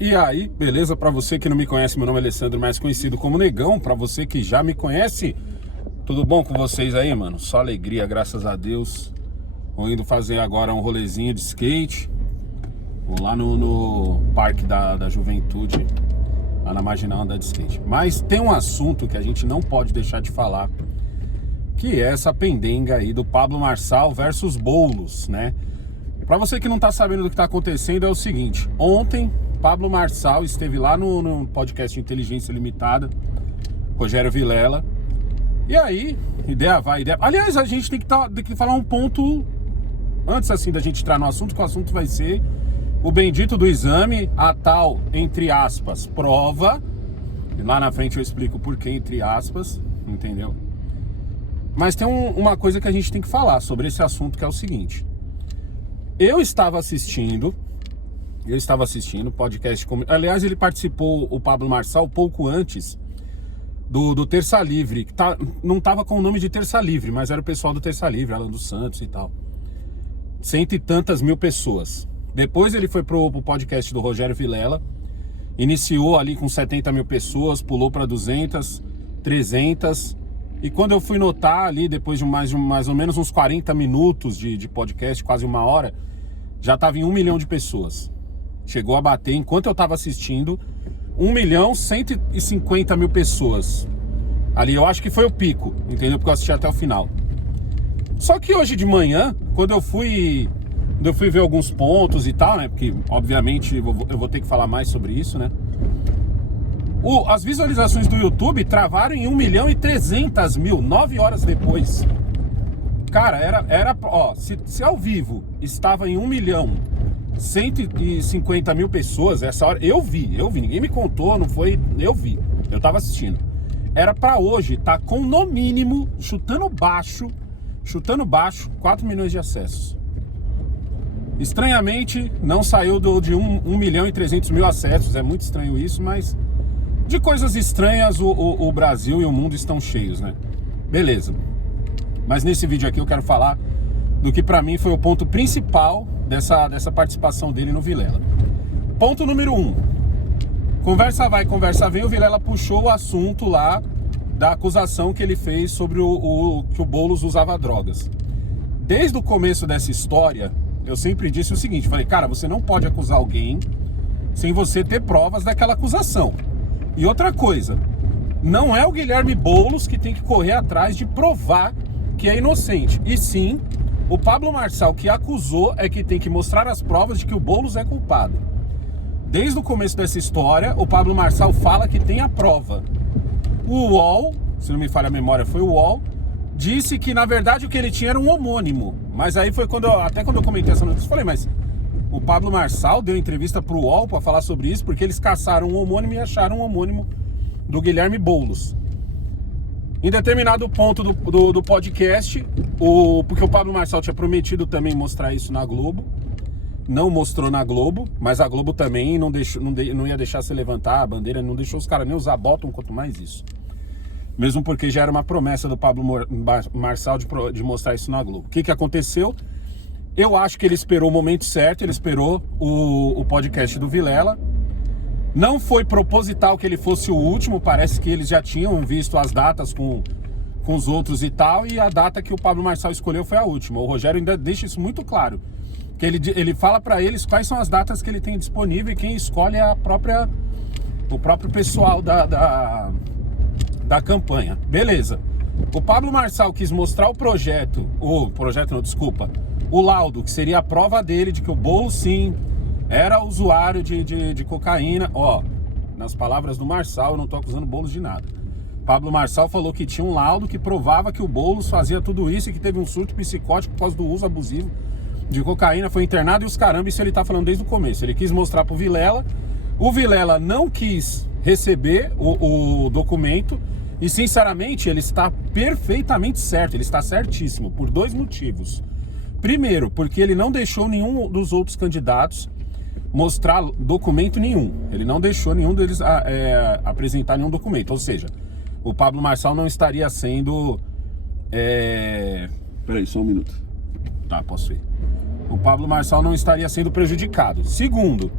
E aí, beleza? Para você que não me conhece, meu nome é Alessandro, mais conhecido como Negão. Para você que já me conhece, tudo bom com vocês aí, mano? Só alegria, graças a Deus. Vou indo fazer agora um rolezinho de skate. Vou lá no Parque da Juventude, lá na Marginal, andar de skate. Mas tem um assunto que a gente não pode deixar de falar, que é essa pendenga aí do Pablo Marçal versus Boulos, né? Pra você que não tá sabendo do que tá acontecendo, é o seguinte: ontem Pablo Marçal esteve lá no podcast Inteligência Limitada, Rogério Vilela. E aí, ideia vai, ideia... Aliás, a gente tem que falar um ponto antes assim da gente entrar no assunto, que o assunto vai ser o bendito do exame, a tal, entre aspas, prova. E lá na frente eu explico por que entre aspas, entendeu? Mas tem uma coisa que a gente tem que falar sobre esse assunto, que é o seguinte: eu estava assistindo podcast. Aliás, ele participou, o Pablo Marçal, pouco antes do Terça Livre, que não estava com o nome de Terça Livre, mas era o pessoal do Terça Livre, Alan dos Santos e tal. 100 e tantas mil pessoas. Depois ele foi pro podcast do Rogério Vilela, iniciou ali com 70 mil pessoas, pulou para 200, 300. E quando eu fui notar ali, depois de mais ou menos uns 40 minutos de podcast, quase uma hora, já estava em 1 milhão de pessoas. Chegou a bater, enquanto eu estava assistindo, 1.150.000 pessoas. Ali eu acho que foi o pico, entendeu? Porque eu assisti até o final. Só que hoje de manhã, quando eu fui ver alguns pontos e tal, né? Porque, obviamente, eu vou ter que falar mais sobre isso, né? As visualizações do YouTube travaram em 1.300.000, 9 horas depois. Cara, era ó, se ao vivo estava em 1.150.000 pessoas, essa hora, eu vi, ninguém me contou, não foi, eu vi, eu tava assistindo. Era pra hoje tá com, no mínimo, chutando baixo, 4 milhões de acessos. Estranhamente, não saiu de 1.300.000 acessos, é muito estranho isso, mas de coisas estranhas o Brasil e o mundo estão cheios, né? Beleza. Mas nesse vídeo aqui eu quero falar do que pra mim foi o ponto principal dessa participação dele no Vilela. Ponto número 1. Conversa vai, conversa vem, o Vilela puxou o assunto lá da acusação que ele fez sobre que o Boulos usava drogas. Desde o começo dessa história, eu sempre disse o seguinte, falei, cara, você não pode acusar alguém sem você ter provas daquela acusação. E outra coisa, não é o Guilherme Boulos que tem que correr atrás de provar que é inocente, e sim o Pablo Marçal, que acusou, é que tem que mostrar as provas de que o Boulos é culpado. Desde o começo dessa história, o Pablo Marçal fala que tem a prova. O UOL, se não me falha a memória, foi o UOL, disse que na verdade o que ele tinha era um homônimo. Mas aí foi quando eu comentei essa notícia, eu falei, mas o Pablo Marçal deu entrevista pro UOL para falar sobre isso, porque eles caçaram um homônimo e acharam um homônimo do Guilherme Boulos. Em determinado ponto do podcast, porque o Pablo Marçal tinha prometido também mostrar isso na Globo, não mostrou na Globo, mas a Globo também não ia deixar se levantar a bandeira, não deixou os caras nem usar bottom, quanto mais isso. Mesmo porque já era uma promessa do Pablo Marçal de mostrar isso na Globo. O que aconteceu? Eu acho que ele esperou o momento certo, ele esperou o podcast do Vilela. Não foi proposital que ele fosse o último, parece que eles já tinham visto as datas com os outros e tal, e a data que o Pablo Marçal escolheu foi a última. O Rogério ainda deixa isso muito claro, que ele fala para eles quais são as datas que ele tem disponível, e quem escolhe é o próprio pessoal da campanha. Beleza. O Pablo Marçal quis mostrar o laudo, que seria a prova dele de que o Boulos sim era usuário de cocaína. Ó, nas palavras do Marçal, eu não tô acusando o Boulos de nada. Pablo Marçal falou que tinha um laudo que provava que o Boulos fazia tudo isso e que teve um surto psicótico por causa do uso abusivo de cocaína, foi internado e os caramba, isso ele tá falando desde o começo. Ele quis mostrar pro Vilela, o Vilela não quis receber o documento e, sinceramente, ele está perfeitamente certo, ele está certíssimo, por 2 motivos. Primeiro, porque ele não deixou nenhum dos outros candidatos mostrar documento nenhum. Ele não deixou nenhum deles apresentar nenhum documento. Ou seja, o Pablo Marçal não estaria sendo... Peraí, só um minuto. Tá, posso ir. O Pablo Marçal não estaria sendo prejudicado. Segundo,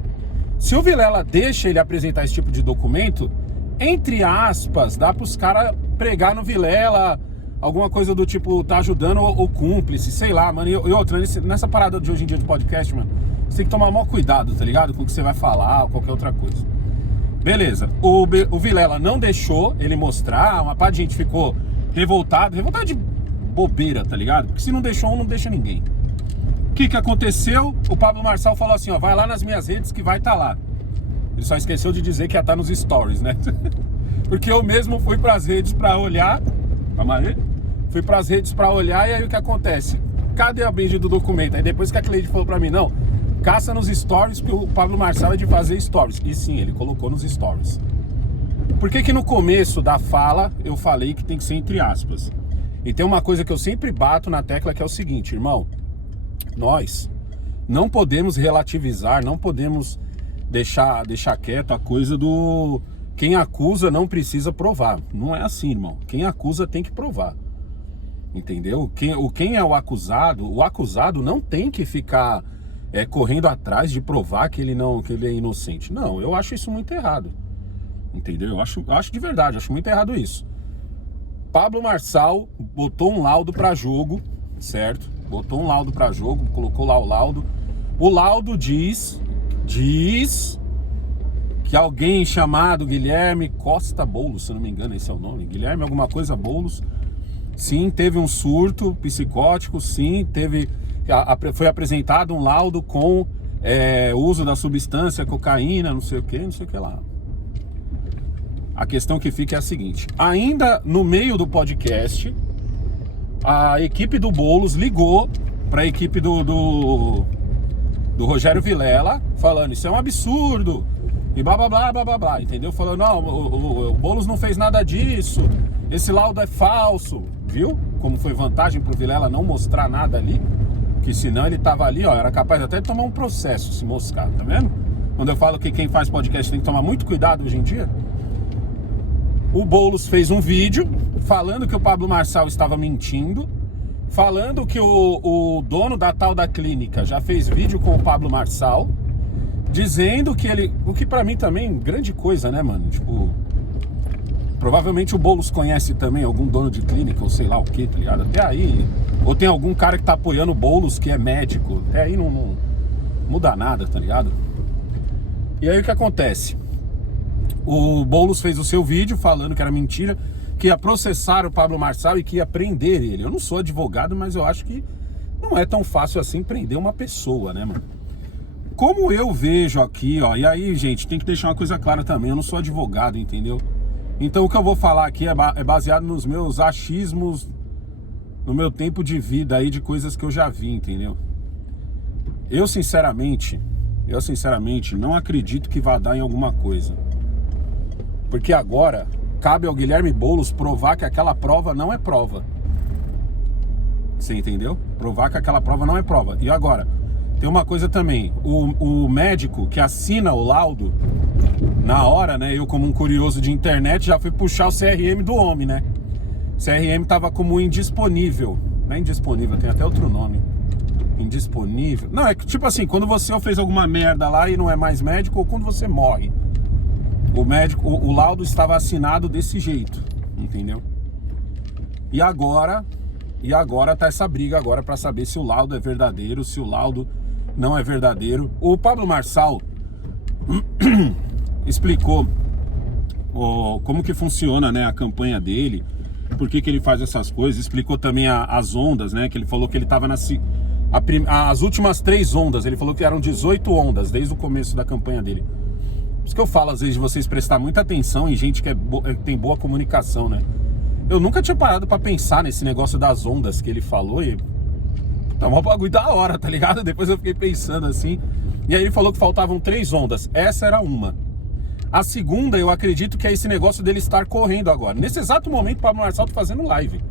Se o Vilela deixa ele apresentar esse tipo de documento, entre aspas, dá pros caras pregar no Vilela alguma coisa do tipo, tá ajudando o cúmplice, sei lá, mano. E outra, nessa parada de hoje em dia de podcast, mano, você tem que tomar maior cuidado, tá ligado? Com o que você vai falar ou qualquer outra coisa. Beleza, o Vilela não deixou ele mostrar, uma parte de gente ficou revoltado de bobeira, tá ligado? Porque se não deixou um, não deixa ninguém. O que aconteceu? O Pablo Marçal falou assim, ó, vai lá nas minhas redes que vai estar lá. Ele só esqueceu de dizer que ia estar nos stories, né? Porque eu mesmo fui pras redes pra olhar. Calma aí. Fui pras redes pra olhar e aí o que acontece? Cadê a base do documento? Aí depois que a Cleide falou pra mim, não, caça nos stories, porque o Pablo Marçal é de fazer stories. E sim, ele colocou nos stories. Por que no começo da fala eu falei que tem que ser entre aspas? E tem uma coisa que eu sempre bato na tecla que é o seguinte, irmão. Nós não podemos relativizar, não podemos deixar quieto a coisa do quem acusa não precisa provar. Não é assim, irmão. Quem acusa tem que provar. Entendeu? Quem é o acusado não tem que ficar correndo atrás de provar que ele é inocente. Não, eu acho isso muito errado. Entendeu? Eu acho de verdade, acho muito errado isso. Pablo Marçal botou um laudo pra jogo, certo? Botou um laudo pra jogo, colocou lá o laudo. O laudo diz que alguém chamado Guilherme Costa Boulos, se eu não me engano, esse é o nome, Guilherme alguma coisa Boulos, sim, teve um surto psicótico, sim, foi apresentado um laudo com uso da substância, cocaína, não sei o que lá. A questão que fica é a seguinte, ainda no meio do podcast, a equipe do Boulos ligou para a equipe do Rogério Vilela, falando, isso é um absurdo, e blá blá blá blá blá blá, entendeu? Falando, não, o Boulos não fez nada disso, esse laudo é falso, viu? Como foi vantagem pro Vilela não mostrar nada ali, que senão ele tava ali, ó, era capaz até de tomar um processo se moscar, tá vendo? Quando eu falo que quem faz podcast tem que tomar muito cuidado hoje em dia. O Boulos fez um vídeo falando que o Pablo Marçal estava mentindo, falando que o dono da tal da clínica já fez vídeo com o Pablo Marçal, dizendo que ele... O que pra mim também, grande coisa, né, mano? Tipo, provavelmente o Boulos conhece também algum dono de clínica, ou sei lá o que, tá ligado? Até aí... Ou tem algum cara que tá apoiando o Boulos que é médico. Até aí não muda nada, tá ligado? E aí o que acontece? O Boulos fez o seu vídeo falando que era mentira, que ia processar o Pablo Marçal e que ia prender ele. Eu não sou advogado, mas eu acho que não é tão fácil assim prender uma pessoa, né, mano? Como eu vejo aqui, ó, e aí, gente, tem que deixar uma coisa clara também, eu não sou advogado, entendeu? Então o que eu vou falar aqui é baseado nos meus achismos, no meu tempo de vida aí, de coisas que eu já vi, entendeu? Eu sinceramente não acredito que vá dar em alguma coisa. Porque agora cabe ao Guilherme Boulos provar que aquela prova não é prova. Você entendeu? Provar que aquela prova não é prova. E agora, tem uma coisa também. O médico que assina o laudo, na hora, né? Eu como um curioso de internet já fui puxar o CRM do homem, né? O CRM tava como indisponível. Não é indisponível, tem até outro nome. Indisponível. Não, é que tipo assim, quando você fez alguma merda lá e não é mais médico, ou quando você morre. O laudo estava assinado desse jeito, entendeu? E agora tá essa briga agora para saber se o laudo é verdadeiro, se o laudo não é verdadeiro. O Pablo Marçal explicou como que funciona, né, a campanha dele, por que ele faz essas coisas, explicou também as ondas, né, que ele falou que ele estava as últimas 3 ondas, ele falou que eram 18 ondas desde o começo da campanha dele. Por isso que eu falo, às vezes, de vocês prestar muita atenção em gente que tem boa comunicação, né? Eu nunca tinha parado pra pensar nesse negócio das ondas que ele falou e... Tá um bagulho da hora, tá ligado? Depois eu fiquei pensando assim. E aí ele falou que faltavam 3 ondas. Essa era uma. A segunda, eu acredito que é esse negócio dele estar correndo agora. Nesse exato momento, o Pablo Marçal tá fazendo live.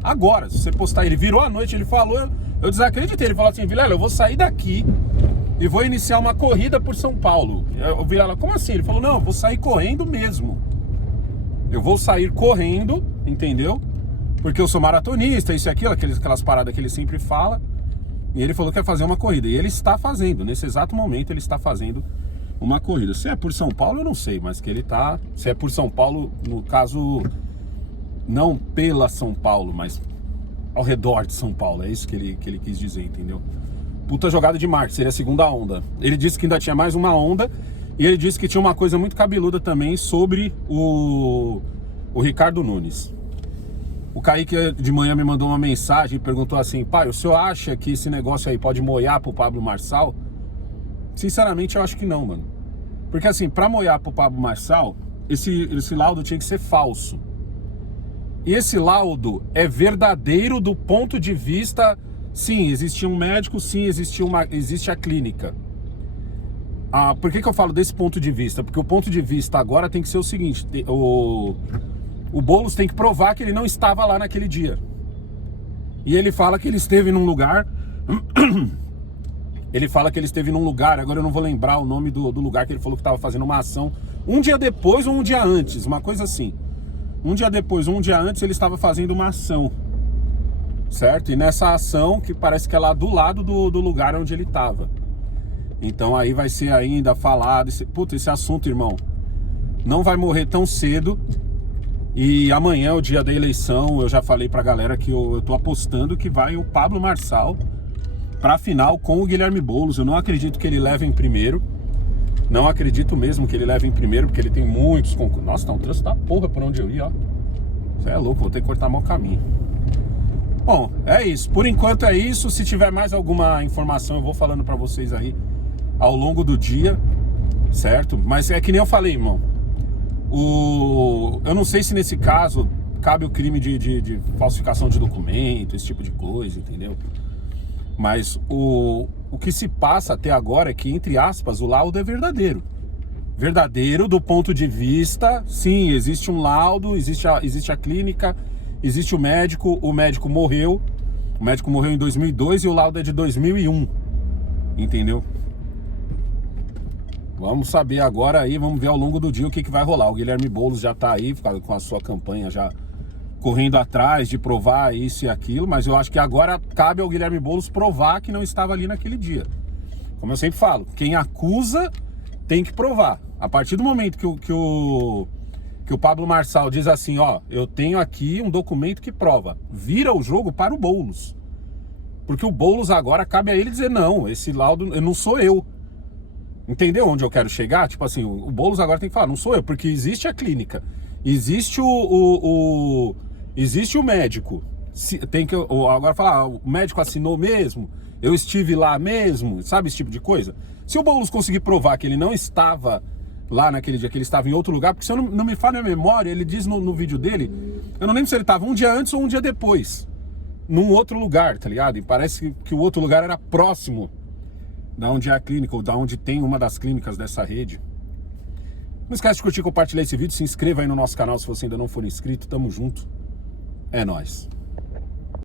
Agora, se você postar, ele virou à noite, ele falou... Eu desacreditei, ele falou assim, Vilela, eu vou sair daqui... e vou iniciar uma corrida por São Paulo. Eu vi ela, como assim? Ele falou, não, eu vou sair correndo mesmo. Eu vou sair correndo, entendeu? Porque eu sou maratonista, isso e aquilo, aquelas paradas que ele sempre fala. E ele falou que ia fazer uma corrida. E ele está fazendo, nesse exato momento ele está fazendo uma corrida. Se é por São Paulo, eu não sei, mas que ele tá... Se é por São Paulo, no caso, não pela São Paulo, mas ao redor de São Paulo. É isso que ele quis dizer, entendeu? Puta jogada de marketing, seria a segunda onda. Ele disse que ainda tinha mais uma onda, e ele disse que tinha uma coisa muito cabeluda também sobre o Ricardo Nunes. O Kaique de manhã me mandou uma mensagem e perguntou assim: pai, o senhor acha que esse negócio aí pode moiar pro Pablo Marçal? Sinceramente, eu acho que não, mano. Porque assim, pra moiar pro Pablo Marçal, esse laudo tinha que ser falso. E esse laudo é verdadeiro do ponto de vista... Sim, existia um médico, sim, existe a clínica. Por que eu falo desse ponto de vista? Porque o ponto de vista agora tem que ser o seguinte: o Boulos tem que provar que ele não estava lá naquele dia. E ele fala que ele esteve num lugar... Ele fala que ele esteve num lugar, agora eu não vou lembrar o nome do lugar, que ele falou que estava fazendo uma ação um dia depois ou um dia antes, uma coisa assim. Um dia depois ou um dia antes ele estava fazendo uma ação, certo? E nessa ação, que parece que é lá do lado do lugar onde ele estava. Então aí vai ser ainda falado, esse assunto, irmão, não vai morrer tão cedo. E amanhã, o dia da eleição, eu já falei pra galera que eu tô apostando que vai o Pablo Marçal pra final com o Guilherme Boulos. Eu não acredito que ele leve em primeiro. Não acredito mesmo que ele leve em primeiro, porque ele tem muitos concursos. Nossa, tá um trânsito da porra por onde eu ia, ó. Você é louco, vou ter que cortar mau caminho. Bom, é isso. Por enquanto é isso. Se tiver mais alguma informação, eu vou falando pra vocês aí ao longo do dia, certo? Mas é que nem eu falei, irmão. Eu não sei se nesse caso cabe o crime de falsificação de documento, esse tipo de coisa, entendeu? Mas o que se passa até agora é que, entre aspas, o laudo é verdadeiro. Verdadeiro do ponto de vista, sim, existe um laudo, existe a clínica, existe o médico morreu. O médico morreu em 2002 e o laudo é de 2001, entendeu? Vamos saber agora aí, vamos ver ao longo do dia o que vai rolar. O Guilherme Boulos já tá aí com a sua campanha já correndo atrás de provar isso e aquilo, mas eu acho que agora cabe ao Guilherme Boulos provar que não estava ali naquele dia. Como eu sempre falo, quem acusa tem que provar. A partir do momento que o Pablo Marçal diz assim, ó, eu tenho aqui um documento que prova, vira o jogo para o Boulos. Porque o Boulos agora cabe a ele dizer, não, esse laudo não sou eu. Entendeu onde eu quero chegar? Tipo assim, o Boulos agora tem que falar, não sou eu, porque existe a clínica, existe existe o médico. Tem que agora falar, o médico assinou mesmo, eu estive lá mesmo, sabe, esse tipo de coisa. Se o Boulos conseguir provar que ele não estava lá naquele dia, que ele estava em outro lugar, porque se eu não me falha a memória, ele diz no vídeo dele, eu não lembro se ele estava um dia antes ou um dia depois, num outro lugar, tá ligado? E parece que o outro lugar era próximo da onde é a clínica, ou da onde tem uma das clínicas dessa rede. Não esquece de curtir e compartilhar esse vídeo, se inscreva aí no nosso canal se você ainda não for inscrito, tamo junto, é nóis.